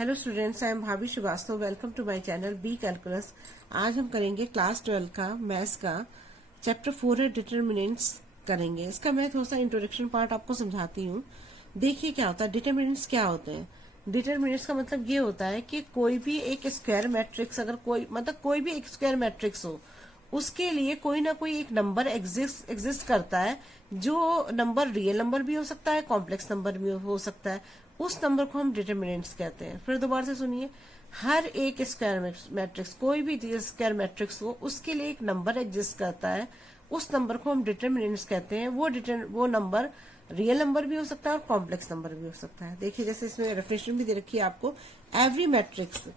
Hello students, I am Bhabhi Shrivastava. Welcome to my channel B Calculus. आज हम करेंगे class 12 का मैथ्स का चैप्टर 4 है डिटर्मिनेंट्स करेंगे। इसका मैं थोड़ा सा इंट्रोडक्शन पार्ट आपको समझाती हूँ। देखिए क्या होता है, डिटर्मिनेंट्स क्या होते हैं। डिटर्मिनेंट्स का मतलब ये होता है कि कोई भी एक स्क्वायर मैट्रिक्स, अगर कोई भी एक स्क्वायर मैट्रिक्स हो, उसके लिए कोई ना कोई एक नंबर एग्जिस्ट करता है। जो नंबर रियल नंबर भी हो सकता है, कॉम्प्लेक्स नंबर भी हो सकता है। उस नंबर को हम डिटर्मिनेंट्स कहते हैं। फिर दोबारा से सुनिए, हर एक स्क्वायर मैट्रिक्स, कोई भी स्क्वायर मैट्रिक्स हो, उसके लिए एक नंबर एग्जिस्ट करता है। उस नंबर को हम डिटर्मिनेंट्स कहते हैं। वो नंबर रियल नंबर भी हो सकता है और कॉम्प्लेक्स नंबर भी हो सकता है। देखिए जैसे इसमें डेफिनेशन भी दे रखी है आपको, every matrix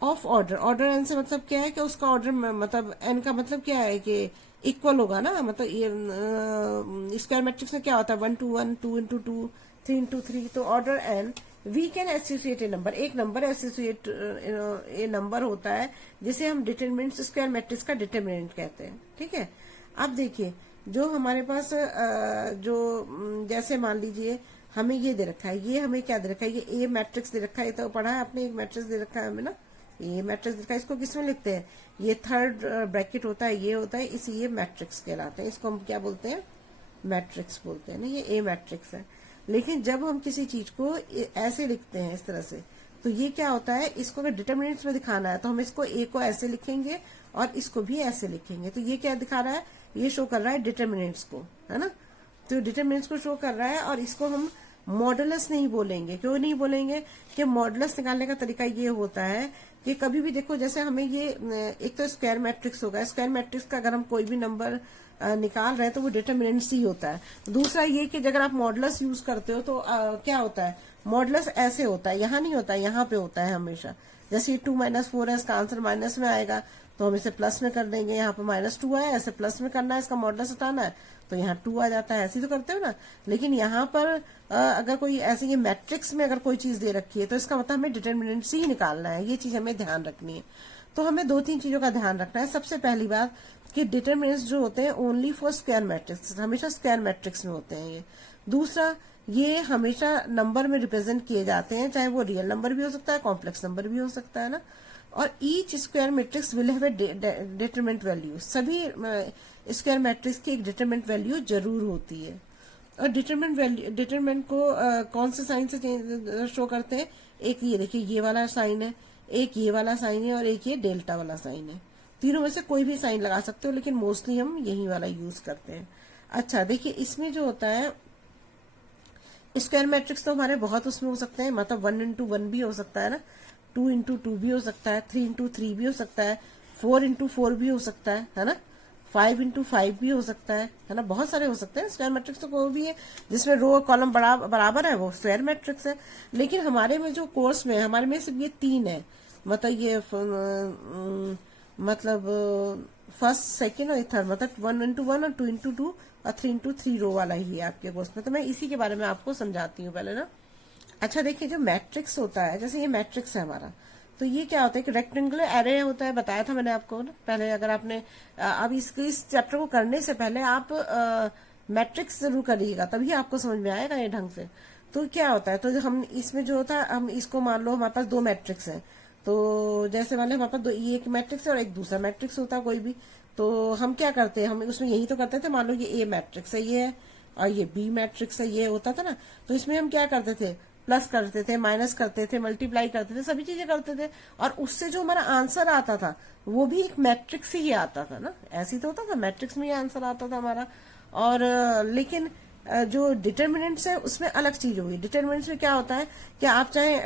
of order N से मतलब क्या है कि उसका ऑर्डर मतलब एन का मतलब क्या है कि इक्वल होगा ना। मतलब ये स्क्वायर मैट्रिक्स में क्या होता है, 1 to 1, 2 into 2, 3 into 3। तो order N we can associate a number, एक नंबर एसोसिएट ए नंबर होता है जिसे हम डिटरमिनेंट स्क्वायर मैट्रिक्स का डिटरमिनेंट कहते हैं। ठीक है, अब देखिए जो हमारे पास जैसे मान लीजिए हमें ये दे रखा है, ये हमें क्या दे रखा है, ये ए मैट्रिक्स दे रखा है। तो पढ़ा है आपने, एक मैट्रिक्स दे रखा है हमें ना, ये मैट्रिक्स दिखा। इसको किसमें लिखते हैं, ये थर्ड ब्रैकेट होता है, ये होता है, इसी ये मैट्रिक्स कहलाते हैं। इसको हम क्या बोलते हैं, मैट्रिक्स बोलते हैं ना। ये ए मैट्रिक्स है। लेकिन जब हम किसी चीज को ऐसे लिखते हैं इस तरह से, तो ये क्या होता है, इसको अगर डिटर्मिनेंट्स में दिखाना है तो हम इसको ए को ऐसे लिखेंगे और इसको भी ऐसे लिखेंगे। तो ये क्या दिखा रहा है, ये शो कर रहा है डिटर्मिनेंट्स को, है ना। तो डिटर्मिनेंट्स को शो कर रहा है और इसको हम मॉडुलस नहीं बोलेंगे। क्यों नहीं बोलेंगे कि मॉडुलस निकालने का तरीका ये होता है कि कभी भी देखो, जैसे हमें ये एक तो स्क्वायर मैट्रिक्स होगा, स्क्वायर मैट्रिक्स का अगर हम कोई भी नंबर निकाल रहे हैं तो वो डिटर्मिनेंट्स ही होता है। दूसरा ये कि अगर आप मॉडुलस यूज करते हो तो क्या होता है, मॉडुलस ऐसे होता है, यहाँ नहीं होता है, यहाँ पे होता है हमेशा। जैसे 2 - 4 है, इसका आंसर माइनस में आएगा तो हम इसे प्लस में कर देंगे। यहाँ पे -2 आया, ऐसे प्लस में करना है, इसका मॉडुलस हटाना है तो यहाँ 2 आ जाता है। ऐसे तो करते हो ना। लेकिन यहाँ पर अगर कोई ऐसे ये मैट्रिक्स में अगर कोई चीज दे रखी है तो इसका मतलब हमें डिटर्मिनेंट्स ही निकालना है। ये चीज हमें ध्यान रखनी है। तो हमें 2-3 चीजों का ध्यान रखना है। सबसे पहली बात कि डिटर्मिनेंट्स जो होते हैं ओनली फॉर स्क्वायर मैट्रिक्स, हमेशा स्क्वायर मैट्रिक्स में होते हैं ये। दूसरा, ये हमेशा नंबर में रिप्रेजेंट किए जाते हैं, चाहे वो रियल नंबर भी हो सकता है, कॉम्प्लेक्स नंबर भी हो सकता है ना। और each square matrix will have a determinant value. सभी स्क्वायर मैट्रिक्स की एक डिटरमिनेंट वैल्यू जरूर होती है। और डिटरमिनेंट को कौन से साइन से शो करते हैं, एक ये देखिए ये वाला साइन है, एक ये वाला साइन है और एक ये डेल्टा वाला साइन है। तीनों में से कोई भी साइन लगा सकते हो, लेकिन मोस्टली हम यही वाला यूज करते हैं। अच्छा देखिए, इसमें जो होता है स्क्वायर मैट्रिक्स तो हमारे बहुत उसमें हो सकते हैं। मतलब 1 into 1 भी हो सकता है ना, 2 into 2 भी हो सकता है, 3 into 3 भी हो सकता है, 4 into 4 भी हो सकता है ना, 5 into 5 भी हो सकता है ना। बहुत सारे हो सकते हैं स्क्वायर मैट्रिक्स। तो कोई भी है जिसमें रो कॉलम बराबर है वो स्क्वायर मैट्रिक्स है। लेकिन हमारे में जो कोर्स में हमारे में सिर्फ ये 3 है। मतलब ये मतलब फर्स्ट, सेकंड और थर्ड, मतलब 1 into 1 और 2 into 2 और 3 into 3 रो वाला ही है आपके कोर्स में। तो मैं इसी के बारे में आपको समझाती हूँ पहले ना। अच्छा देखिए, जो मैट्रिक्स होता है, जैसे ये मैट्रिक्स है हमारा, तो ये क्या होता है कि रेक्टेंगुलर एरे होता है। बताया था मैंने आपको ना पहले। अगर आपने अब इस चैप्टर को करने से पहले आप मैट्रिक्स जरूर करिएगा, तभी आपको समझ में आएगा ये ढंग से। तो क्या होता है, तो हम इसमें जो होता है, हम इसको मान लो हमारे पास 2 मैट्रिक्स हैं। तो जैसे मान लो हमारे पास ये एक मैट्रिक्स है और एक दूसरा मैट्रिक्स होता है कोई भी। तो हम क्या करते हैं, हम उसमें यही तो करते थे। मान लो ये ए मैट्रिक्स है, ये है, और ये बी मैट्रिक्स है, ये होता था ना। तो इसमें हम क्या करते थे, प्लस करते थे, माइनस करते थे, मल्टीप्लाई करते थे, सभी चीजें करते थे। और उससे जो हमारा आंसर आता था वो भी एक मैट्रिक्स ही आता था ना। ऐसे तो होता था, मैट्रिक्स में ही आंसर आता था हमारा। और लेकिन जो डिटर्मिनेंट्स है उसमें अलग चीज होगी। डिटर्मिनेंट्स में क्या होता है कि आप चाहे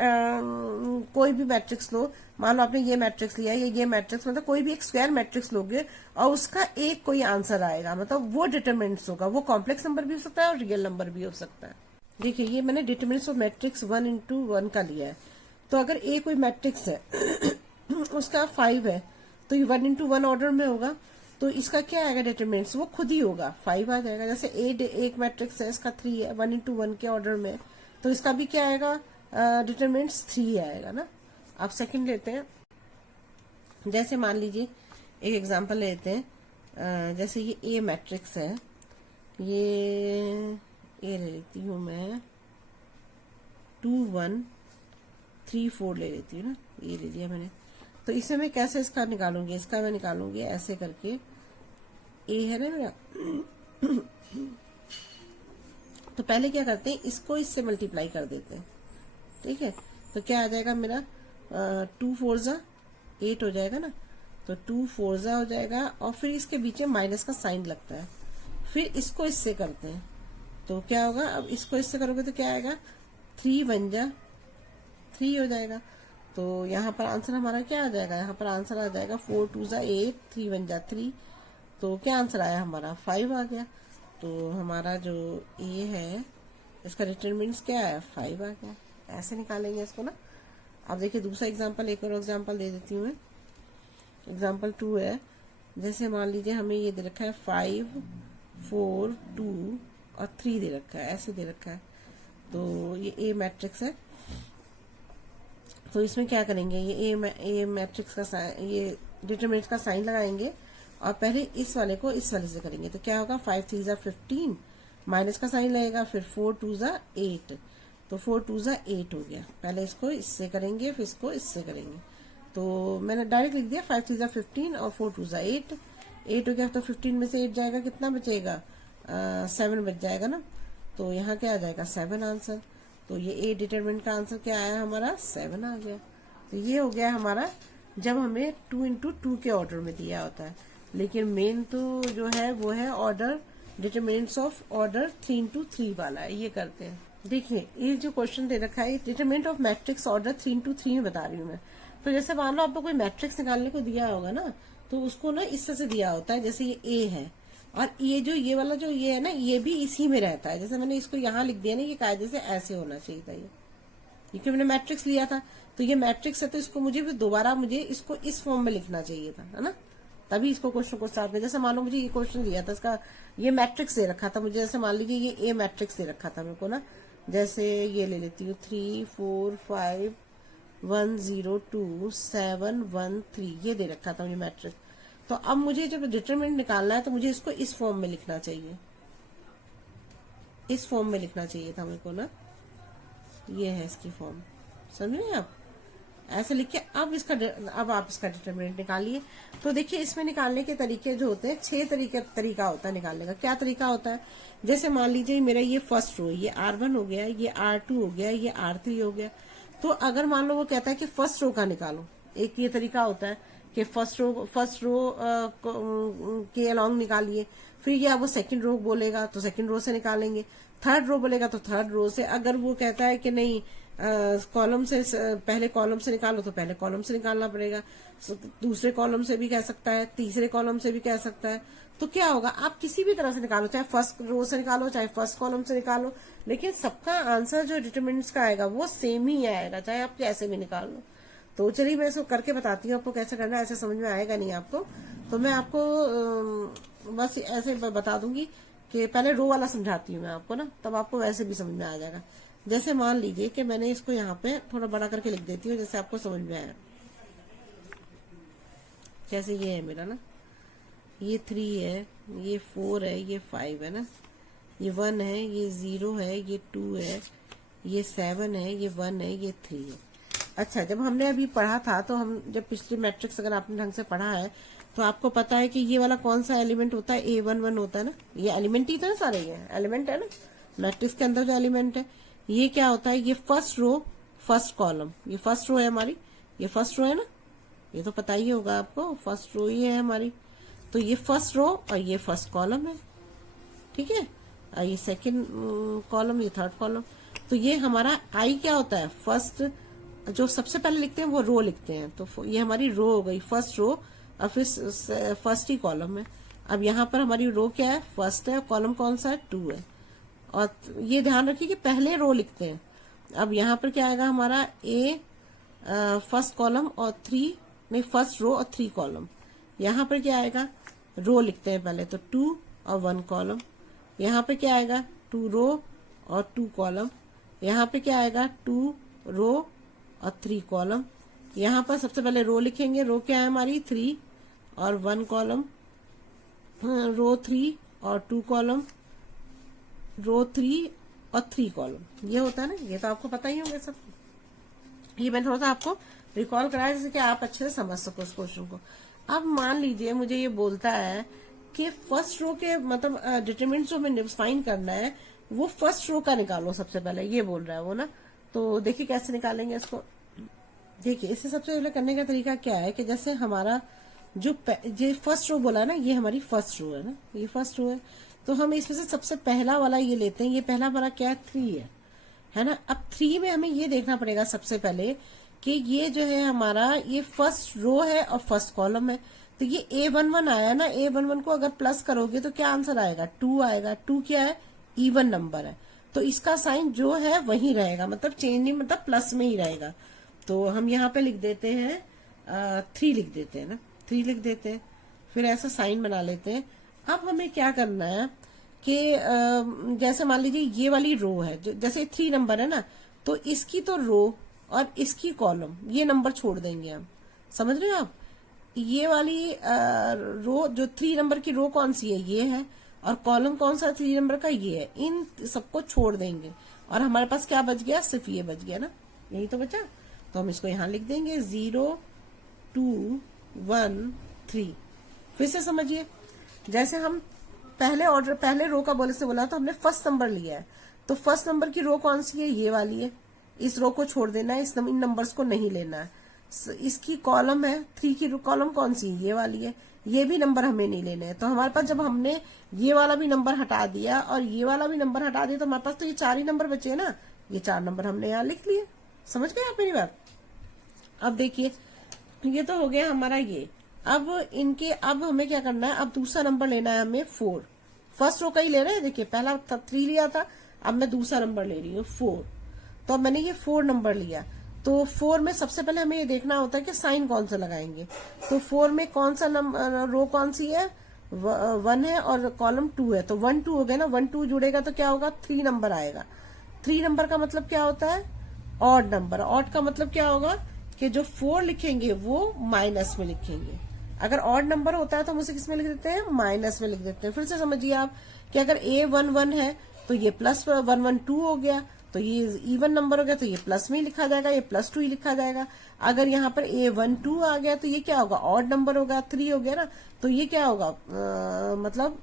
कोई भी मैट्रिक्स लो, मान लो आपने ये मैट्रिक्स लिया, ये मैट्रिक्स, मतलब कोई भी एक स्क्वायर मैट्रिक्स लोगे और उसका एक कोई आंसर आएगा, मतलब वो डिटर्मिनेंट्स होगा। वो कॉम्प्लेक्स नंबर भी हो सकता है और रियल नंबर भी हो सकता है। देखिए ये मैंने डिटर्मिनेंट्स ऑफ मैट्रिक्स 1 into 1 का लिया है। तो अगर ए कोई मैट्रिक्स है उसका 5 है, तो ये 1 into 1 ऑर्डर में होगा। तो इसका क्या आएगा डिटर्मिनेंट्स, वो खुद ही होगा, 5 आ जाएगा। जैसे एक मैट्रिक्स है, इसका 3 है, 1 into 1 के ऑर्डर में, तो इसका भी क्या आएगा, डिटर्मिनेंट्स 3 आएगा ना। आप सेकंड लेते हैं, जैसे मान लीजिए एक एग्जांपल लेते हैं। जैसे ये ए मैट्रिक्स है, ये ले लेती हूँ मैं, 2 1 3 4 ले लेती हूँ ना, ये ले लिया मैंने। तो इसमें मैं कैसे इसका निकालूंगी, इसका मैं निकालूंगी ऐसे करके, ए है ना मेरा। तो पहले क्या करते हैं, इसको इससे मल्टीप्लाई कर देते हैं, ठीक है। तो क्या आ जाएगा मेरा, 2 4 जा 8 हो जाएगा ना, तो 2 4 जा हो जाएगा, और फिर इसके बीच में माइनस का साइन लगता है। फिर इसको इससे करते हैं, तो क्या होगा, अब इसको इससे करोगे तो क्या आएगा, 3 1 जा 3 हो जाएगा। तो यहाँ पर आंसर हमारा क्या आ जाएगा, यहाँ पर आंसर आ जाएगा 4 2 जा 8, 3 1 जा 3। तो क्या आंसर आया हमारा, 5 आ गया। तो हमारा जो ए है इसका डिटरमिनेंट्स क्या है, 5 आ गया। ऐसे निकालेंगे इसको ना। अब देखिए दूसरा एग्जांपल, एक और एग्जांपल दे देती हूँ मैं। एग्जांपल 2 है, जैसे मान लीजिए हमें ये दे रखा है 5 4 2 और 3 दे रखा है, ऐसे दे रखा है। तो ये ए मैट्रिक्स है। तो इसमें क्या करेंगे, ये ए मैट्रिक्स का ये डिटरमिनेंट का साइन लगाएंगे, और पहले इस वाले को इस वाले से करेंगे। तो क्या होगा, 5 3 जा 15, माइनस का साइन लगेगा, फिर 4 2 जा 8, तो 4 2 जा 8 हो गया। पहले इसको इससे करेंगे, फिर इसको इससे करेंगे। तो मैंने डायरेक्ट लिख दिया 5 3 जा 15 और 4 2 जा 8 हो गया। तो 15 में से 8 जाएगा, कितना बचेगा, 7 बच जाएगा ना। तो यहाँ क्या आ जाएगा, 7 आंसर। तो ये ए डिटरमिनेंट का आंसर क्या आया हमारा, 7 आ गया। तो ये हो गया हमारा, जब हमें 2 into 2 के ऑर्डर में दिया होता है। लेकिन मेन तो जो है वो है order, determinants of order 3 into 3 वाला है, ये करते हैं। देखिए ये जो क्वेश्चन दे रखा है, determinant of matrix order 3 into 3 में बता रही हूँ मैं। तो जैसे मान लो आपको कोई मैट्रिक्स निकालने को दिया होगा ना, तो उसको ना इस तरह से दिया होता है, जैसे ये ए है, और ये जो ये वाला जो ये है ना, ये भी इसी में रहता है। जैसे मैंने इसको यहाँ लिख दिया ना, ये कायदे से ऐसे होना चाहिए था, ये क्योंकि मैंने मैट्रिक्स लिया था। तो ये मैट्रिक्स है, तो इसको मुझे दोबारा मुझे इसको इस फॉर्म में लिखना चाहिए था, है ना, तभी इसको क्वेश्चन को साथ में। जैसे मान लो मुझे ये क्वेश्चन दिया था, इसका ये मैट्रिक्स दे रखा था मुझे, जैसे मान लीजिए ये ए मैट्रिक्स दे रखा था मेरे को ना, जैसे ये ले लेती हूँ 3 4 5 1 0 2 7 1 3, ये दे रखा था मुझे मैट्रिक्स। तो अब मुझे जब डिटरमिनेंट निकालना है, तो मुझे इसको इस फॉर्म में लिखना चाहिए, इस फॉर्म में लिखना चाहिए था मेरे को ना। ये है इसकी फॉर्म, समझ रहे आप, ऐसे लिख के अब आप इसका डिटरमिनेंट निकालिए। तो देखिए इसमें निकालने के तरीके जो होते हैं, 6 तरीका होता है निकालने का। क्या तरीका होता है, जैसे मान लीजिए मेरा ये फर्स्ट रो, ये R1 हो गया, ये R2 हो गया, ये R3 हो गया। तो अगर मान लो वो कहता है कि फर्स्ट रो का निकालो, एक ये तरीका होता है कि फर्स्ट रो के अलोंग निकालिए। फिर या वो सेकंड रो बोलेगा तो सेकंड रो से निकालेंगे, थर्ड रो बोलेगा तो थर्ड रो से। अगर वो कहता है कि नहीं कॉलम से, पहले कॉलम से निकालो, तो पहले कॉलम से निकालना पड़ेगा। दूसरे कॉलम से भी कह सकता है, तीसरे कॉलम से भी कह सकता है। तो क्या होगा, आप किसी भी तरह से निकालो, चाहे फर्स्ट रो से निकालो, चाहे फर्स्ट कॉलम से निकालो, लेकिन सबका आंसर जो डिटरमिनेंट्स का आएगा वो सेम ही आएगा, चाहे आप कैसे भी निकाल लो। तो चलिए मैं इसको करके बताती हूँ आपको कैसे करना है, ऐसे समझ में आएगा नहीं आपको। तो मैं आपको बस ऐसे बता दूंगी कि पहले रो वाला समझाती हूँ मैं आपको ना, तब आपको वैसे भी समझ में आ जाएगा। जैसे मान लीजिए कि मैंने इसको यहाँ पे थोड़ा बड़ा करके लिख देती हूँ, जैसे आपको समझ में आया। जैसे ये है मेरा ना, ये 3 है, ये 4 है, ये 5 है ना, ये 1 है, ये 0 है, ये 2 है, ये 7 है, ये 1 है, ये 3 है। अच्छा, जब हमने अभी पढ़ा था, तो हम जब पिछले मैट्रिक्स अगर आपने ढंग से पढ़ा है, तो आपको पता है कि ये वाला कौन सा एलिमेंट होता है, A11 होता है ना। ये एलिमेंट ही तो है सारे, ये एलिमेंट है ना मैट्रिक्स के अंदर जो एलिमेंट है। ये क्या होता है, ये फर्स्ट रो फर्स्ट कॉलम, ये फर्स्ट रो है हमारी, ये फर्स्ट रो है ना, ये तो पता ही होगा आपको, फर्स्ट रो ही है हमारी। तो ये फर्स्ट रो और ये फर्स्ट कॉलम है, ठीक है। और ये सेकंड कॉलम, ये थर्ड कॉलम। तो ये हमारा आई क्या होता है, फर्स्ट, जो सबसे पहले लिखते हैं वो रो लिखते हैं। तो ये हमारी रो हो गई, फर्स्ट रो, और फिर फर्स्ट ही कॉलम है। अब यहाँ पर हमारी रो क्या है, फर्स्ट है, कॉलम कौन सा है, 2 है। और ये ध्यान रखिए कि पहले रो लिखते हैं। अब यहाँ पर क्या आएगा हमारा, ए फर्स्ट कॉलम और 3, नहीं फर्स्ट रो और 3 कॉलम। यहाँ पर क्या आएगा, रो लिखते हैं पहले, तो 2 और 1 कॉलम। यहाँ पे क्या आएगा, 2 रो और 2 कॉलम। यहाँ पे क्या आएगा, 2 रो और 3 कॉलम। यहाँ पर सबसे पहले रो लिखेंगे, रो क्या है हमारी, 3 और 1 कॉलम, रो 3 और 2 कॉलम, रो 3 और 3 कॉलम। ये होता है ना, ये तो आपको पता ही होगा सब। ये मैं थोड़ा सा आपको रिकॉल कराया जिससे कि आप अच्छे से समझ सको उस क्वेश्चन को। अब मान लीजिए मुझे ये बोलता है कि फर्स्ट रो के मतलब डिटरमिनेंट जो हमें फाइंड करना है वो फर्स्ट रो का निकालो सबसे पहले, ये बोल रहा है वो ना। तो देखिए कैसे निकालेंगे इसको। देखिए इससे सबसे पहले करने का तरीका क्या है कि जैसे हमारा जो फर्स्ट रो बोला ना, ये हमारी फर्स्ट रो है ना, ये फर्स्ट रो है। तो हम इसमें से सबसे पहला वाला ये लेते हैं। ये पहला वाला क्या है, 3 है ना। अब 3 में हमें ये देखना पड़ेगा सबसे पहले कि ये जो है हमारा ये फर्स्ट रो है और फर्स्ट कॉलम है। तो ये A11 आया ना, A11 को अगर प्लस करोगे तो क्या आंसर आएगा, 2 आएगा। 2 क्या है, इवन नंबर है, तो इसका साइन जो है वही रहेगा, मतलब चेंज नहीं, मतलब प्लस में ही रहेगा। तो हम यहाँ पे लिख देते हैं 3 लिख देते हैं ना, 3 लिख देते हैं, फिर ऐसा साइन बना लेते हैं। अब हमें क्या करना है कि जैसे मान लीजिए ये वाली रो है, जैसे 3 नंबर है ना, तो इसकी तो रो और इसकी कॉलम ये नंबर छोड़ देंगे हम, समझ रहे हो आप। ये वाली रो जो 3 नंबर की रो कौन सी है, ये है, और कॉलम कौन सा 3 नंबर का, ये है। इन सबको छोड़ देंगे और हमारे पास क्या बच गया, सिर्फ ये बच गया ना, यही तो बचा। तो हम इसको यहां लिख देंगे 0 2 1 3। फिर से समझिए, जैसे हम पहले रो का बोले से बोला तो हमने फर्स्ट नंबर लिया है, तो फर्स्ट नंबर की रो कौन सी है, ये वाली है। इस रो को छोड़ देना है, इन नंबर्स को नहीं लेना है। इसकी कॉलम है 3 की कॉलम कौन सी है, ये वाली है। ये भी नंबर हमें नहीं लेने हैं। तो हमारे पास जब हमने ये वाला भी नंबर हटा दिया और ये वाला भी नंबर हटा दिया तो हमारे पास तो ये 4 ही नंबर बचे ना, ये 4 नंबर हमने यहाँ लिख लिए। समझ गए आप मेरी बात। अब देखिए ये तो हो गया हमारा ये। अब हमें क्या करना है, अब दूसरा नंबर लेना है हमें 4। फर्स्ट रो का ही लेना है। देखिए पहला 3 लिया था, अब मैं दूसरा नंबर ले रही हूँ 4। तो अब मैंने ये 4 नंबर लिया, तो 4 में सबसे पहले हमें ये देखना होता है कि साइन कौन सा लगाएंगे। तो 4 में कौन सा नंबर, रो कौन सी है, 1 है और कॉलम 2 है। तो 1 2 हो गया ना, 1 2 जुड़ेगा तो क्या होगा, 3 नंबर आएगा। 3 नंबर का मतलब क्या होता है, ऑड नंबर। ऑड का मतलब क्या होगा कि जो 4 लिखेंगे वो माइनस में लिखेंगे। अगर ऑड नंबर होता है तो हम उसे किस में लिख देते हैं, माइनस में लिख देते हैं। फिर से समझिए आप कि अगर A11 है तो ये प्लस 112 हो गया, तो ये इवन नंबर हो गया, तो ये प्लस में ही लिखा जाएगा, ये +2 ही लिखा जाएगा। अगर यहाँ पर A12 आ गया तो ये क्या होगा, ऑड नंबर होगा, 3 हो गया ना, तो ये क्या होगा, मतलब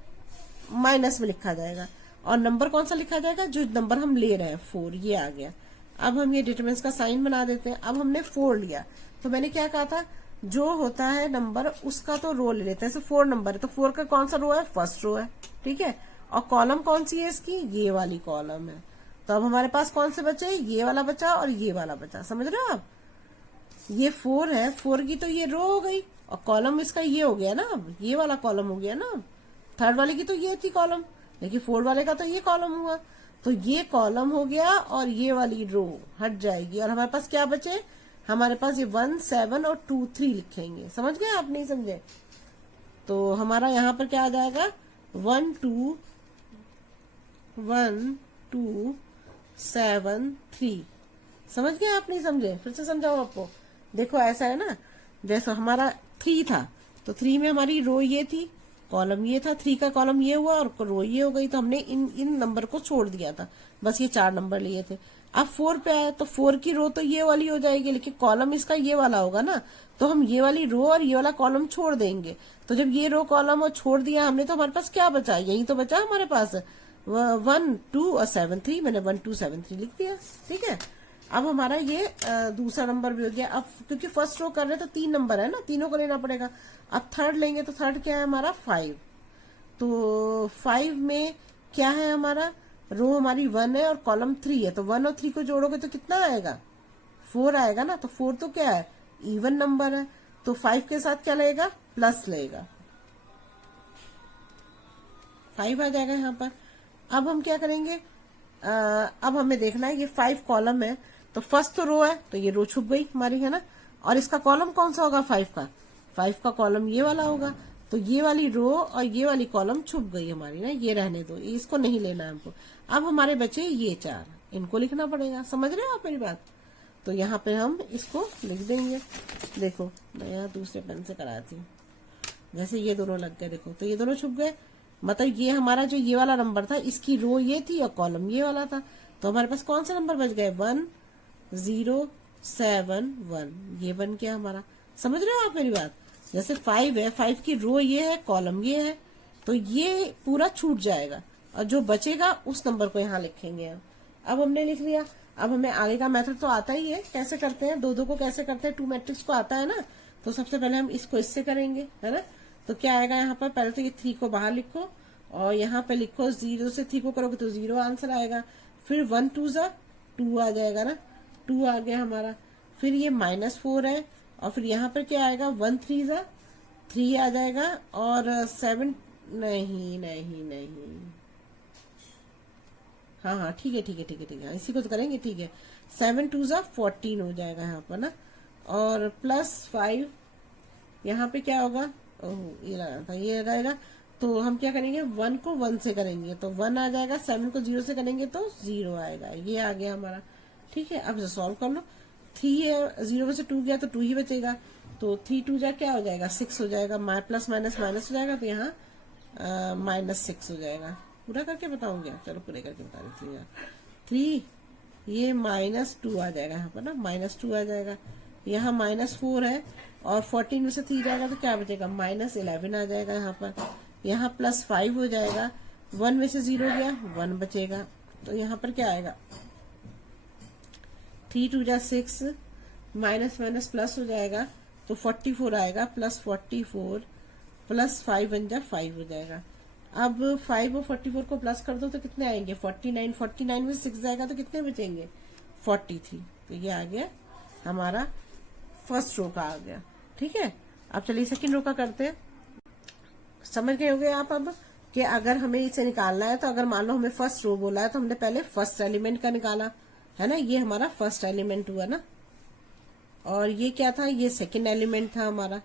माइनस में लिखा जाएगा। और नंबर कौन सा लिखा जाएगा, जो नंबर हम ले रहे हैं 4, ये आ गया। अब हम ये डिटरमिनेंट्स का साइन बना देते हैं। अब हमने 4 लिया, तो मैंने क्या कहा था, जो होता है नंबर उसका तो रो ले लेते हैं। जैसे 4 नंबर है तो 4 का कौन सा रो है, फर्स्ट रो है, ठीक है। और कॉलम कौन सी है इसकी, ये वाली कॉलम है। तो अब हमारे पास कौन से बचे, ये वाला बचा और ये वाला बचा। समझ रहे हो आप, ये 4 है, 4 की तो ये रो हो गई और कॉलम इसका ये हो गया ना, अब ये वाला कॉलम हो गया ना। थर्ड वाले की तो ये थी कॉलम, लेकिन 4 वाले का तो ये कॉलम हुआ। तो ये कॉलम हो गया और ये वाली रो हट जाएगी और हमारे पास क्या बचे, हमारे पास ये 1 7 और 2 3 लिखेंगे। समझ गए आप, नहीं समझे तो हमारा यहाँ पर क्या आ जाएगा, 1 2 1 2 7 3। समझ गए आप, नहीं समझे, फिर से समझाओ आपको। देखो ऐसा है ना, जैसे हमारा 3 था तो 3 में हमारी रो ये थी, कॉलम ये था, 3 का कॉलम ये हुआ और रो ये हो गई। तो हमने इन नंबर को छोड़ दिया था, बस ये 4 नंबर लिए थे। अब 4 पे आए तो 4 की रो तो ये वाली हो जाएगी, लेकिन कॉलम इसका ये वाला होगा ना, तो हम ये वाली रो और ये वाला कॉलम छोड़ देंगे। तो जब ये रो कॉलम और छोड़ दिया हमने, तो हमारे पास क्या बचा, यही तो बचा हमारे पास 1 2 और 7 3। मैंने 1 2 7 3 लिख दिया, ठीक है। अब हमारा ये दूसरा नंबर भी हो गया। अब क्योंकि फर्स्ट रो कर रहे हैं तो 3 नंबर है ना, तीनों को लेना पड़ेगा। अब थर्ड लेंगे तो थर्ड क्या है हमारा, 5। तो 5 में क्या है हमारा, रो हमारी 1 है और कॉलम 3 है। तो 1 और 3 को जोड़ोगे तो कितना आएगा, 4 आएगा ना। तो 4 तो क्या है, इवन नंबर है, तो 5 के साथ क्या लेगा, प्लस लेगा, 5 आ जाएगा यहाँ पर। अब हम क्या करेंगे, अब हमें देखना है ये 5 कॉलम है, तो फर्स्ट तो रो है तो ये रो छुप गई हमारी, है ना। और इसका कॉलम कौन सा होगा, 5 का कॉलम ये वाला होगा। तो ये वाली रो और ये वाली कॉलम छुप गई हमारी ना, ये रहने दो, इसको नहीं लेना है हमको। अब हमारे बचे ये 4, इनको लिखना पड़ेगा। समझ रहे हो आप मेरी बात। तो यहाँ पे हम इसको लिख देंगे। देखो मैं यहाँ दूसरे पेन से कराती हूँ, जैसे ये दोनों लग गए, देखो तो ये दोनों छुप गए। मतलब ये हमारा जो ये वाला नंबर था, इसकी रो ये थी और कॉलम ये वाला था। तो हमारे पास कौन सा नंबर बच गए, 1 0 7 1, ये बन गया हमारा। समझ रहे हो आप मेरी बात? जैसे 5 है, 5 की रो ये है, कॉलम ये है, तो ये पूरा छूट जाएगा और जो बचेगा उस नंबर को यहाँ लिखेंगे हम। अब हमने लिख लिया। अब हमें आगे का मेथड तो आता ही है, कैसे करते हैं, दो को कैसे करते हैं, 2 मैट्रिक्स को आता है ना। तो सबसे पहले हम इसको इससे करेंगे, है ना। तो क्या आएगा यहाँ पर, पहले तो ये 3 को बाहर लिखो और यहाँ पे लिखो 0 से 3 को करोगे तो 0 आंसर आएगा। फिर 1 2 जा 2 आ जाएगा ना, 2 आ गया हमारा। फिर ये -4 है और फिर यहाँ पर क्या आएगा, 1 3 जा 3 आ जाएगा और 7 नहीं, हाँ ठीक है, इसी को तो करेंगे, ठीक है। 7 2 जा 14 हो जाएगा यहाँ पर ना, और +5 यहाँ पे क्या होगा, ओह ये लगा था, ये लगाएगा। तो हम क्या करेंगे, 1 को 1 से करेंगे तो 1 आ जाएगा, 7 को 0 से करेंगे तो 0 आएगा, ये आ गया हमारा। ठीक है, अब इसे सॉल्व कर लो। 3 है, 0 में से 2 गया तो 2 ही बचेगा, तो 3 2 जा क्या हो जाएगा, 6 हो जाएगा, प्लस माइनस माइनस हो जाएगा, तो यहाँ -6 हो जाएगा। पूरा करके बताऊंगी, चलो पूरे करके बता देती हूँ। 3 ये -2 आ जाएगा यहाँ पर ना, -2 आ जाएगा। यहाँ -4 है और 14 में से 3 जाएगा तो क्या बचेगा, -11 आ जाएगा यहाँ पर। यहाँ +5 हो जाएगा, 1 में से 0 गया, 1 बचेगा, तो यहाँ पर क्या आएगा, 3 2 जा 6, माइनस माइनस प्लस हो जाएगा तो 44 आएगा, +44 +5 बन जा 5 हो जाएगा। अब 5 और 44 को प्लस कर दो तो कितने आएंगे, 49, 49 में 6 जाएगा तो कितने बचेंगे, 43। तो ये आ गया हमारा फर्स्ट रो का आ गया। ठीक है, अब चलिए सेकंड रो का करते हैं। समझ गए होंगे आप अब कि अगर हमें इसे निकालना है तो अगर मान लो हमें फर्स्ट रो बोला है तो हमने पहले फर्स्ट एलिमेंट का निकाला है ना, ये हमारा फर्स्ट एलिमेंट हुआ ना, और ये क्या था, ये सेकंड एलिमेंट था हमारा,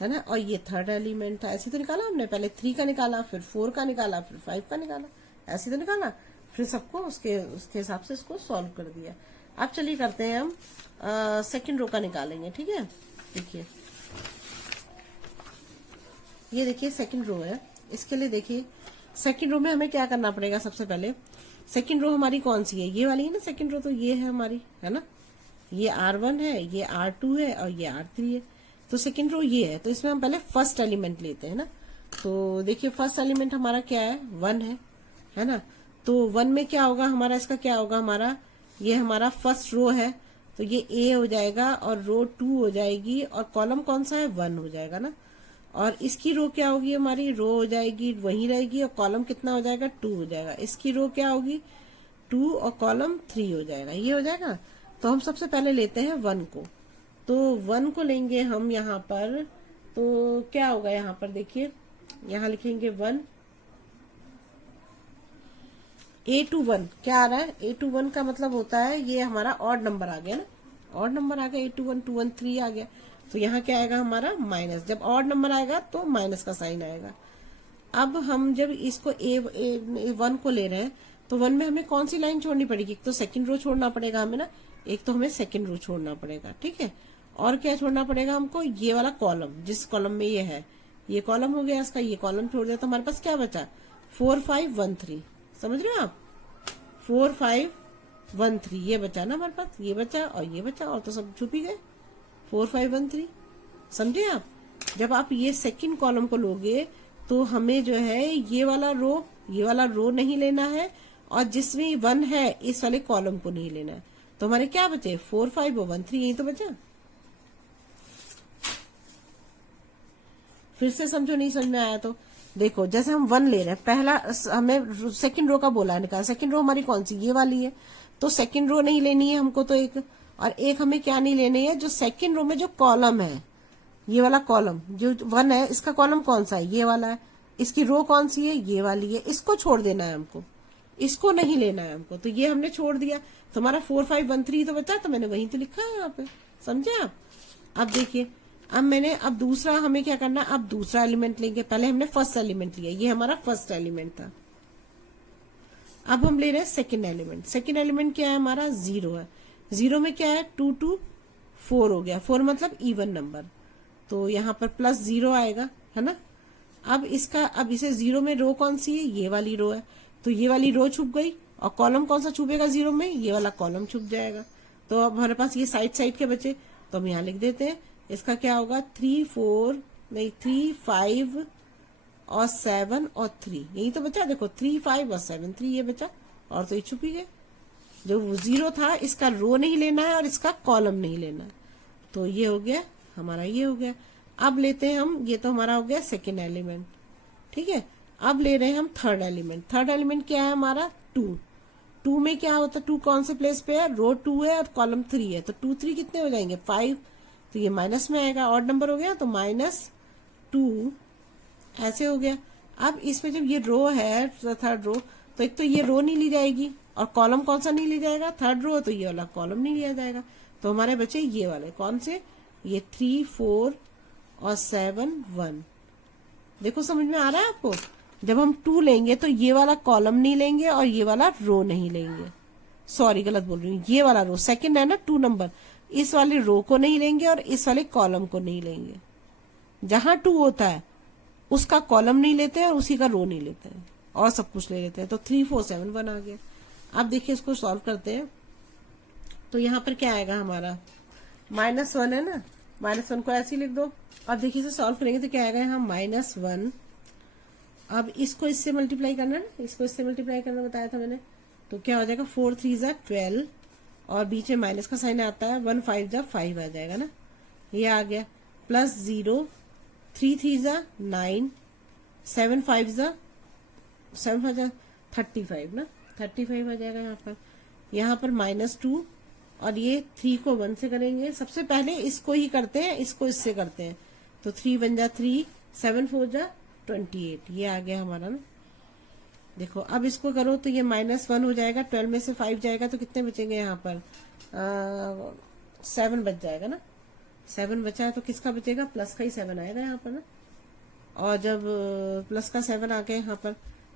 है ना, और ये थर्ड एलिमेंट था। ऐसे तो निकाला हमने, पहले 3 का निकाला, फिर 4 का निकाला, फिर 5 का निकाला, ऐसे तो निकाला, फिर सबको उसके हिसाब से इसको सॉल्व कर दिया। अब चलिए करते हैं हम सेकंड रो का निकालेंगे। ठीक है, देखिए ये देखिए सेकंड रो है, इसके लिए देखिए सेकंड रो में हमें क्या करना पड़ेगा। सबसे पहले सेकंड रो हमारी कौन सी है, ये वाली है ना सेकंड रो, तो ये है हमारी, है ना, ये R1 है, ये R2 है और ये R3 है। तो सेकंड रो ये है, तो इसमें हम पहले फर्स्ट एलिमेंट लेते हैं ना। तो देखिए फर्स्ट एलिमेंट हमारा क्या है, 1 है ना। तो 1 में क्या होगा हमारा, इसका क्या होगा हमारा, ये हमारा फर्स्ट रो है तो ये A हो जाएगा और रो 2 हो जाएगी और कॉलम कौन सा है, 1 हो जाएगा ना। और इसकी रो क्या होगी हमारी, रो हो जाएगी वहीं रहेगी और कॉलम कितना हो जाएगा, 2 हो जाएगा। इसकी रो क्या होगी, 2 और कॉलम 3 हो जाएगा, ये हो जाएगा। तो हम सबसे पहले लेते हैं 1 को, तो 1 को लेंगे हम यहाँ पर, तो क्या होगा यहाँ पर, देखिए यहाँ लिखेंगे 1 A21 क्या आ रहा है, A21 का मतलब होता है ये हमारा ऑड नंबर आ गया ना, ऑड नंबर आ गया, A21 213 आ गया। तो यहाँ क्या आएगा हमारा माइनस, जब ऑड नंबर आएगा तो माइनस का साइन आएगा। अब हम जब इसको A1 को ले रहे हैं तो 1 में हमें कौन सी लाइन छोड़नी पड़ेगी, एक तो सेकंड रो छोड़ना पड़ेगा हमें ना, एक तो हमें सेकंड रो छोड़ना पड़ेगा। ठीक है, और क्या छोड़ना पड़ेगा हमको, ये वाला कॉलम, जिस कॉलम में ये है, ये कॉलम हो गया इसका, ये कॉलम छोड़ दिया तो हमारे पास क्या बचा, 4 5 1 3। समझ रहे हो आप, 4 5 1 3 ये बचा ना हमारे पास, ये बचा और ये बचा, और तो सब छुप ही गए, 4 5 1 3। समझे आप, जब आप ये सेकंड कॉलम को लोगे तो हमें जो है ये वाला रो नहीं लेना है और जिसमें 1 है इस वाले कॉलम को नहीं लेना है। तो हमारे क्या बचे, 4 5 और 1 3, यही तो बचा। फिर से समझो, नहीं समझ में आया तो देखो, जैसे हम 1 ले रहे हैं, पहला हमें सेकंड रो का बोला है निकाल, सेकंड रो हमारी कौन सी, ये वाली है, तो सेकंड रो नहीं लेनी है हमको तो एक, और एक हमें क्या नहीं लेनी है, जो सेकंड रो में जो कॉलम है, ये वाला कॉलम जो 1 है, इसका कॉलम कौन सा है, ये वाला है, इसकी रो कौन सी है, ये वाली है, इसको छोड़ देना है हमको, इसको नहीं लेना है हमको, तो ये हमने छोड़ दिया। तो हमारा 4 5 1 3 तो बचा, तो मैंने वहीं तो लिखा है यहाँ पे, समझे आप। अब देखिए, अब दूसरा हमें क्या करना है, अब दूसरा एलिमेंट लेंगे, पहले हमने फर्स्ट एलिमेंट लिया, ये हमारा फर्स्ट एलिमेंट था। अब हम ले रहे हैं सेकंड एलिमेंट, सेकंड एलिमेंट क्या है हमारा, 0 है, 0 में क्या है, 2 2 4 हो गया, 4 मतलब इवन नंबर, तो यहाँ पर +0 आएगा, है ना। अब इसे 0 में रो कौन सी है, ये वाली रो है, तो ये वाली रो छुप गई और कॉलम कौन सा छुपेगा 0 में, ये वाला कॉलम छुप जाएगा। तो अब हमारे पास ये साइड साइड के बचे, तो हम यहाँ लिख देते हैं। इसका क्या होगा 3 4 नहीं 3 5 और 7 और 3, यही तो बचा। देखो 3 5 और 7 3 ये बचा, और तो ये छुप ही गए। जो 0 था इसका रो नहीं लेना है और इसका कॉलम नहीं लेना है, तो ये हो गया हमारा, ये हो गया। अब लेते हैं हम, ये तो हमारा हो गया सेकेंड एलिमेंट, ठीक है। अब ले रहे हैं हम थर्ड एलिमेंट। थर्ड एलिमेंट क्या है हमारा 2। 2 में क्या होता है, 2 कौन से प्लेस पे है, रो 2 है और कॉलम 3 है, तो 2 3 कितने हो जाएंगे 5, तो ये माइनस में आएगा, ऑड नंबर हो गया, तो -2 ऐसे हो गया। अब इसमें जब ये रो है थर्ड रो, तो एक तो ये रो नहीं ली जाएगी और कॉलम कौन सा नहीं लिया जाएगा, थर्ड रो, तो ये वाला कॉलम नहीं लिया जाएगा। तो हमारे बचे ये वाले कौन से, ये 3 4 और 7 1। देखो समझ में आ रहा है आपको। जब हम 2 लेंगे तो ये वाला कॉलम नहीं लेंगे और ये वाला रो नहीं लेंगे, सॉरी गलत बोल रही हूँ, ये वाला रो सेकंड है ना 2 नंबर, इस वाले रो को नहीं लेंगे और इस वाले कॉलम को नहीं लेंगे। जहां 2 होता है उसका कॉलम नहीं लेते हैं और उसी का रो नहीं लेते हैं, और सब कुछ ले लेते हैं। तो 3 4 7 1 आ गया। अब देखिए इसको सॉल्व करते हैं, तो यहाँ पर क्या आएगा हमारा -1 है ना, -1 को ऐसे लिख दो। अब देखिए इसे सॉल्व करेंगे तो क्या आएगा यहाँ -1। अब इसको इससे मल्टीप्लाई करना ना, इसको इससे मल्टीप्लाई करना बताया था मैंने, तो क्या हो जाएगा 4 3 जा 12 और बीच में माइनस का साइन आता है, 1 5 जा 5 आ जाएगा ना, ये आ गया, +0 3 3 जा 9 7 5 जा 35 ना, 35 आ जाएगा यहाँ पर -2 और ये 3 को 1 से करेंगे। सबसे पहले इसको ही करते हैं, इसको इससे करते हैं, तो 3 1 जा 3 7 4 जा 28, ये आ गया हमारा ना। देखो अब इसको करो तो ये -1 हो जाएगा, 12 में से 5 जाएगा तो कितने बचेंगे यहाँ पर 7 बच जाएगा ना, 7 बचा है तो किसका बचेगा, प्लस का ही 7 आएगा यहाँ पर ना। और जब प्लस का 7 आ गया यहाँ पर,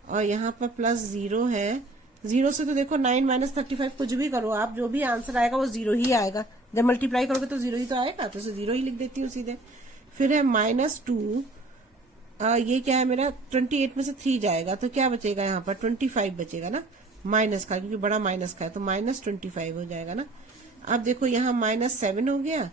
और यहाँ पर +0 है, 0 से तो देखो 9 - 35 कुछ भी करो आप, जो भी आंसर आएगा वो 0 ही आएगा। जब मल्टीप्लाई करोगे तो 0 ही तो आएगा, तो 0 ही लिख देती हूँ सीधे। फिर है -2, ये क्या है मेरा 28 में से 3 जाएगा तो क्या बचेगा यहाँ पर 25 बचेगा ना, माइनस का, क्योंकि बड़ा माइनस का है तो -25 हो जाएगा ना। अब देखो यहाँ -7 हो गया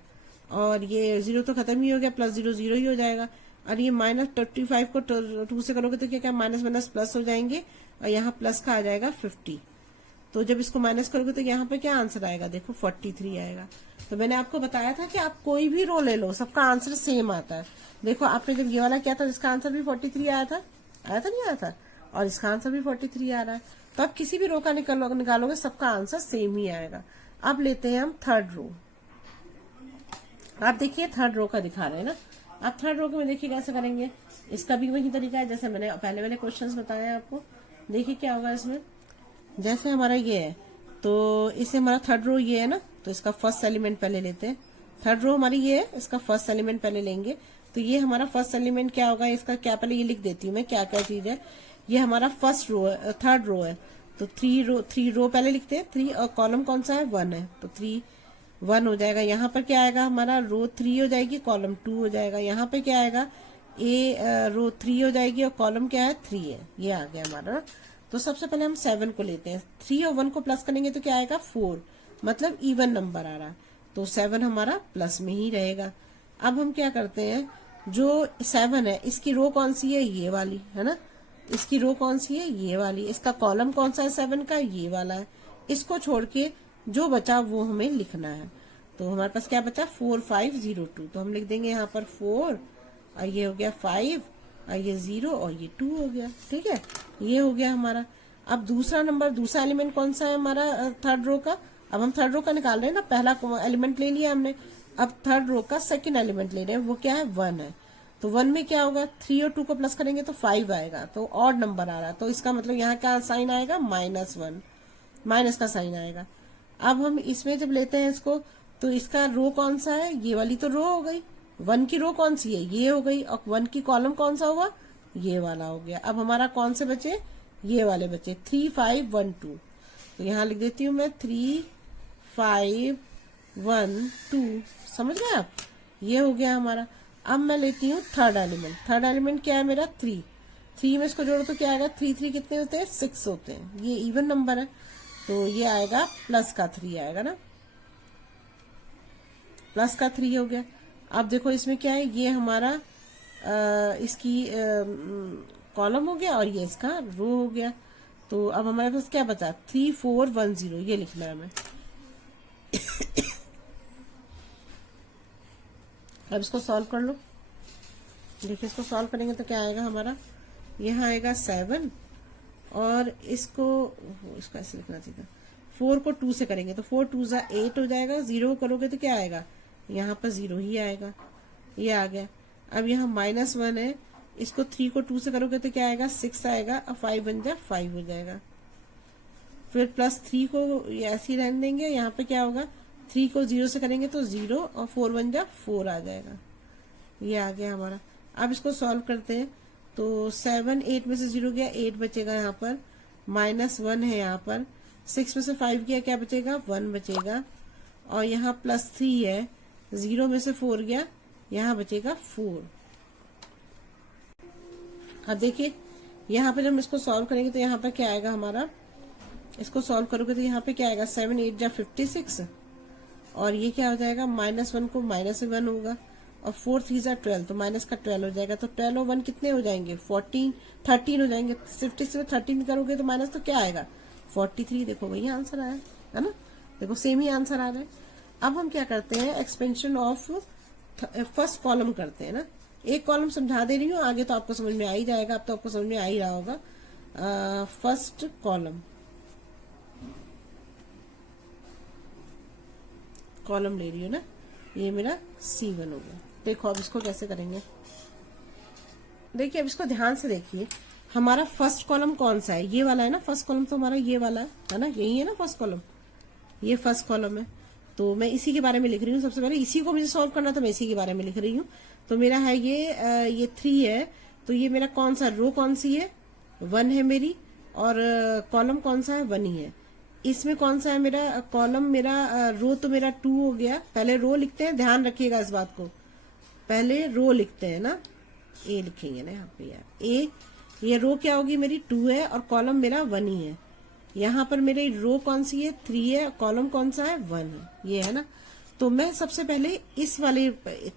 और ये 0 तो खत्म ही हो गया, +0 0 ही हो जाएगा। और ये -25 को 2 से करोगे तो क्या क्या माइनस माइनस प्लस हो जाएंगे और यहाँ प्लस का आ जाएगा 50। तो जब इसको माइनस करोगे तो यहाँ पे क्या आंसर आएगा, देखो 43 आएगा। तो मैंने आपको बताया था कि आप कोई भी रो ले लो, सबका आंसर सेम आता है। देखो आपने जब ये वाला किया था इसका आंसर भी 43 आया था नहीं आया था, और इसका आंसर भी 43 आ रहा है। तो आप किसी भी रो का निकालोगे सबका आंसर सेम ही आएगा। अब लेते हैं हम थर्ड रो। आप देखिए थर्ड रो का दिखा रहे हैं ना, आप थर्ड रो में देखिए कैसे करेंगे। इसका भी वही तरीका है जैसे मैंने पहले वाले क्वेश्चंस बताए आपको। देखिए क्या होगा इसमें, जैसे हमारा ये है तो इसे हमारा थर्ड रो ये है ना, तो इसका फर्स्ट एलिमेंट पहले लेते हैं। थर्ड रो हमारी ये है, इसका फर्स्ट एलिमेंट पहले लेंगे। तो ये हमारा फर्स्ट एलिमेंट क्या होगा, इसका क्या पहले ये लिख देती हूँ मैं क्या क्या चीज है। ये हमारा फर्स्ट रो है, थर्ड रो है, तो 3 रो पहले लिखते हैं 3, और कॉलम कौन सा है 1 है, तो 3 1 हो जाएगा। यहाँ पर क्या आएगा हमारा रो 3 हो जाएगी, कॉलम 2 हो जाएगा। यहाँ पे क्या आएगा रो 3 हो जाएगी और कॉलम क्या है 3 है, ये आ गया हमारा। तो सबसे पहले हम 7 को लेते हैं, 3 और 1 को प्लस करेंगे तो क्या आएगा 4, मतलब इवन नंबर आ रहा, तो 7 हमारा प्लस में ही रहेगा। अब हम क्या करते हैं, जो 7 है इसकी रो कौन सी है, ये वाली है ना, इसकी रो कौन सी है, ये वाली। इसका कॉलम कौन सा है 7 का, ये वाला है। इसको छोड़ के जो बचा वो हमें लिखना है। तो हमारे पास क्या बचा 4 5 0 2, तो हम लिख देंगे यहाँ पर 4 और ये हो गया 5 और ये 0 और ये 2 हो गया। ठीक है, ये हो गया हमारा। अब दूसरा एलिमेंट कौन सा है हमारा थर्ड रो का। अब हम थर्ड रो का निकाल रहे हैं ना, पहला एलिमेंट ले लिया हमने, अब थर्ड रो का सेकंड एलिमेंट ले रहे हैं, वो क्या है 1 है। तो 1 में क्या होगा 3 और 2 को प्लस करेंगे तो 5 आएगा, तो ऑड नंबर आ रहा, तो इसका मतलब यहाँ क्या साइन आएगा -1, माइनस का साइन आएगा। अब हम इसमें जब लेते हैं इसको, तो इसका रो कौन सा है, ये वाली तो रो हो गई। 1 की रो कौन सी है, ये हो गई, और 1 की कॉलम कौन सा होगा, ये वाला हो गया। अब हमारा कौन से बचे, ये वाले बचे 3 5 1 2, तो यहाँ लिख देती हूँ मैं 3 5 1 2, समझ गए आप, ये हो गया हमारा। अब मैं लेती हूँ थर्ड एलिमेंट क्या है मेरा 3 में इसको जोड़ो तो क्या आएगा 3 3 कितने होते हैं 6 होते हैं, ये इवन नंबर है, तो ये आएगा प्लस का 3 आएगा ना। प्लस का 3 हो गया। अब देखो इसमें क्या है, ये हमारा इसकी कॉलम हो गया और ये इसका रो हो गया। तो अब हमारे पास क्या बचा, 3 4 1 0, ये लिखना है हमें। अब इसको सॉल्व कर लो। देखिए इसको सॉल्व करेंगे तो क्या आएगा हमारा, यहाँ आएगा 7 और इसको ऐसे लिखना चाहिए था, 4 को 2 से करेंगे तो 4 2 जा 8 हो जाएगा। 0 करोगे तो क्या आएगा, यहाँ पर 0 ही आएगा, ये आ गया। अब यहाँ -1 है, इसको 3 को 2 से करोगे तो क्या आएगा, 6 आएगा। अब 5 बन जा 5 हो जाएगा। फिर +3 को ऐसे ही रहने देंगे, यहाँ पे क्या होगा, 3 को 0 से करेंगे तो 0 और 4 बन जा 4 आ जाएगा। ये आ गया हमारा। अब इसको सॉल्व करते हैं तो 7 8 में से 0 गया, 8 बचेगा यहाँ पर, -1 है यहाँ पर, 6 में से 5 गया, क्या बचेगा, 1 बचेगा। और यहाँ +3 है, 0 में से 4 गया, यहाँ बचेगा 4। अब देखिए यहाँ पे जब हम इसको सॉल्व करेंगे तो यहाँ पे क्या आएगा हमारा, इसको सॉल्व करोगे तो यहाँ पे क्या आएगा, 7 8 जा 56 और ये क्या हो जाएगा, -1 को -1 होगा और 4 3 जा 12, तो माइनस का 12 हो जाएगा। तो 12 और 1 कितने हो जाएंगे, 13 हो जाएंगे। 56 से 13 करोगे तो माइनस तो क्या आएगा, 43। देखो वही आंसर आया है ना, देखो सेम ही आंसर आ रहा है। अब हम क्या करते हैं, एक्सपेंशन ऑफ फर्स्ट कॉलम करते हैं ना। एक कॉलम समझा दे रही हूँ, आगे तो आपको समझ में आ ही जाएगा, अब तो आपको समझ में आ ही रहा होगा। फर्स्ट कॉलम ले रही हूँ ना, ये मेरा C1 हो गया। देखो अब इसको कैसे करेंगे, देखिए अब इसको ध्यान से देखिए, हमारा फर्स्ट कॉलम कौन सा है, ये वाला है ना। फर्स्ट कॉलम तो हमारा ये वाला है ना, यही है ना फर्स्ट कॉलम, ये फर्स्ट कॉलम है। तो मैं इसी के बारे में लिख रही हूँ, सबसे पहले इसी को मुझे सॉल्व करना था, मैं इसी के बारे में लिख रही हूँ। तो मेरा है ये 3 है, तो ये मेरा कौन सा, रो कौन सी है, 1 है मेरी, और कॉलम कौन सा है, 1 ही है। इसमें कौन सा है मेरा कॉलम, मेरा रो तो मेरा 2 हो गया। पहले रो लिखते हैं, ध्यान रखिएगा इस बात को, पहले रो लिखते हैं ना, ए लिखेंगे ना यहाँ पे यार, ए। ये रो क्या होगी मेरी, 2 है और कॉलम मेरा 1 ही है। यहाँ पर मेरी रो कौन सी है, 3 है, कॉलम कौन सा है, 1 है, ये है ना। तो मैं सबसे पहले इस वाले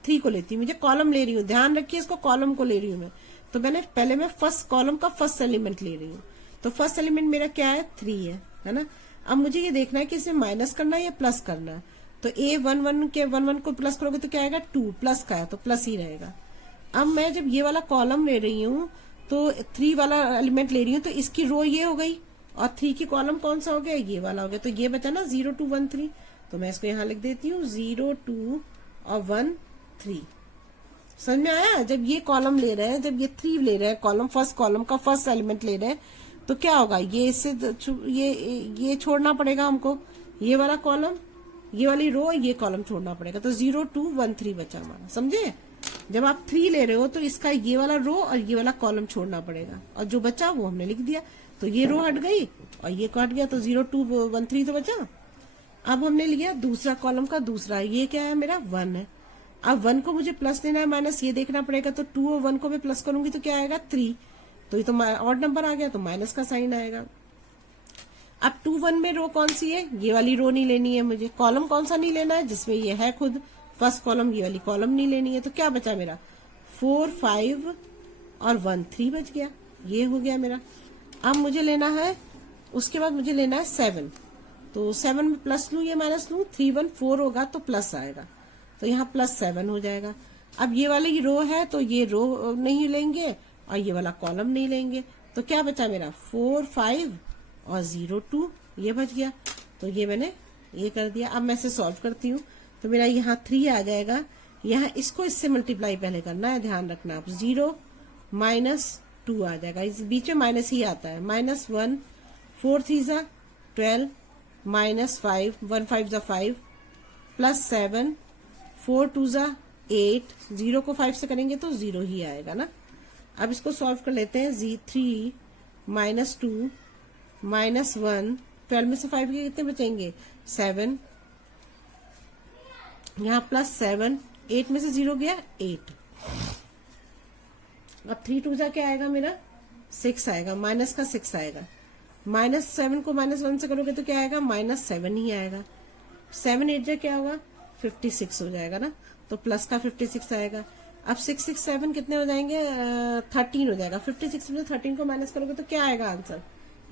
3 को लेती हूँ, मुझे कॉलम ले रही हूँ, ध्यान रखिए इसको, कॉलम को ले रही हूँ मैं। तो पहले मैं फर्स्ट कॉलम का फर्स्ट एलिमेंट ले रही हूँ। तो फर्स्ट एलिमेंट मेरा क्या है, 3 है ना। अब मुझे ये देखना है कि इसे माइनस करना है या प्लस करना है। तो ए 1 1 के 1 1 को प्लस करोगे तो क्या आएगा, 2, प्लस का है तो प्लस ही रहेगा। अब मैं जब ये वाला कॉलम ले रही हूँ तो 3 वाला एलिमेंट ले रही हूँ, तो इसकी रो ये हो गई और 3 की कॉलम कौन सा हो गया, ये वाला हो गया। तो ये बचा ना 0 2 1 3, तो मैं इसको यहाँ लिख देती हूँ 0 2 और 1 3। समझ में आया, जब ये कॉलम ले रहे हैं, जब ये 3 ले रहे हैं कॉलम, फर्स्ट कॉलम का फर्स्ट एलिमेंट ले रहे हैं, तो क्या होगा, ये इससे ये छोड़ना पड़ेगा हमको, ये वाला कॉलम, ये वाली रो, ये कॉलम छोड़ना पड़ेगा। तो 0 2 1 3 बचा हमारा, समझे। जब आप 3 ले रहे हो तो इसका ये वाला रो और ये वाला कॉलम छोड़ना पड़ेगा, और जो बचा वो हमने लिख दिया। तो ये रो हट गई और ये हट गया, तो 0 2 1 3 तो बचा। अब हमने लिया दूसरा कॉलम का दूसरा, ये क्या है मेरा, 1 है। अब 1 को मुझे प्लस देना है, माइनस ये देखना पड़ेगा। तो 2 और 1 को मैं प्लस करूंगी तो क्या आएगा, 3। तो ये तो ऑड नंबर आ गया, तो माइनस का साइन आएगा। अब 2 1 में रो कौन सी है, ये वाली रो नहीं लेनी है मुझे। कॉलम कौन सा नहीं लेना है, जिसमें ये है खुद फर्स्ट कॉलम, ये वाली कॉलम नहीं लेनी है। तो क्या बचा मेरा, 4 5 और 1 3 बच गया, ये हो गया मेरा। अब मुझे लेना है, उसके बाद मुझे लेना है 7। तो 7 में प्लस लू या माइनस लू, 3 1 4 होगा तो प्लस आएगा, तो यहाँ +7 हो जाएगा। अब ये वाली रो है तो ये रो नहीं लेंगे और ये वाला कॉलम नहीं लेंगे, तो क्या बचा मेरा, 4 5 और 0 2, ये बच गया। तो ये मैंने ये कर दिया। अब मैं इसे सॉल्व करती हूँ, तो मेरा यहाँ 3 आ जाएगा। यहाँ इसको इससे मल्टीप्लाई पहले करना है, ध्यान रखना आप। 0 -2 आ जाएगा, इस बीच में माइनस ही आता है। -1 4 3 जा 12 -5 1 5 जा 5 +7 4 2 जा 8, 0 को 5 से करेंगे तो 0 ही आएगा ना। अब इसको सॉल्व कर लेते हैं। 3 -2 -1, 12 में से 5 के कितने बचेंगे, 7, यहाँ +7, 8 में से 0 गया 8। अब 3 2 जा क्या आएगा मेरा, 6 आएगा, माइनस का 6 आएगा। -7 को -1 से करोगे तो क्या आएगा, -7 ही आएगा। 7 8 जा क्या होगा, 56 हो जाएगा ना, तो प्लस का 56 आएगा। अब 6 6 7 कितने हो जाएंगे, 13 हो जाएगा। 56 में 13 को माइनस करोगे तो क्या आएगा आंसर,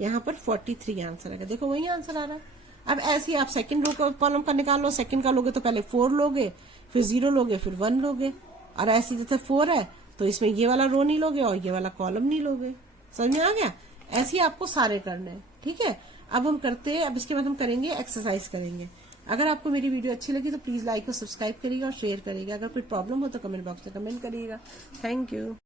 यहाँ पर 43 आंसर आएगा। देखो वही आंसर आ रहा है। अब ऐसे ही आप सेकंड रो का कॉलम का निकालो। सेकंड का लोगे तो पहले 4 लोगे, फिर 0 लोगे, फिर 1 लोगे, और ऐसे जैसे 4 है तो इसमें ये वाला रो नहीं लोगे और ये वाला कॉलम नहीं लोगे। समझ में आ गया? ऐसे ही आपको सारे करने हैं, ठीक है। अब हम करते हैं, अब इसके बाद हम करेंगे एक्सरसाइज करेंगे। अगर आपको मेरी वीडियो अच्छी लगी तो प्लीज लाइक और सब्सक्राइब करिएगा और शेयर करिएगा। अगर कोई प्रॉब्लम हो तो कमेंट बॉक्स में कमेंट करिएगा। Thank you.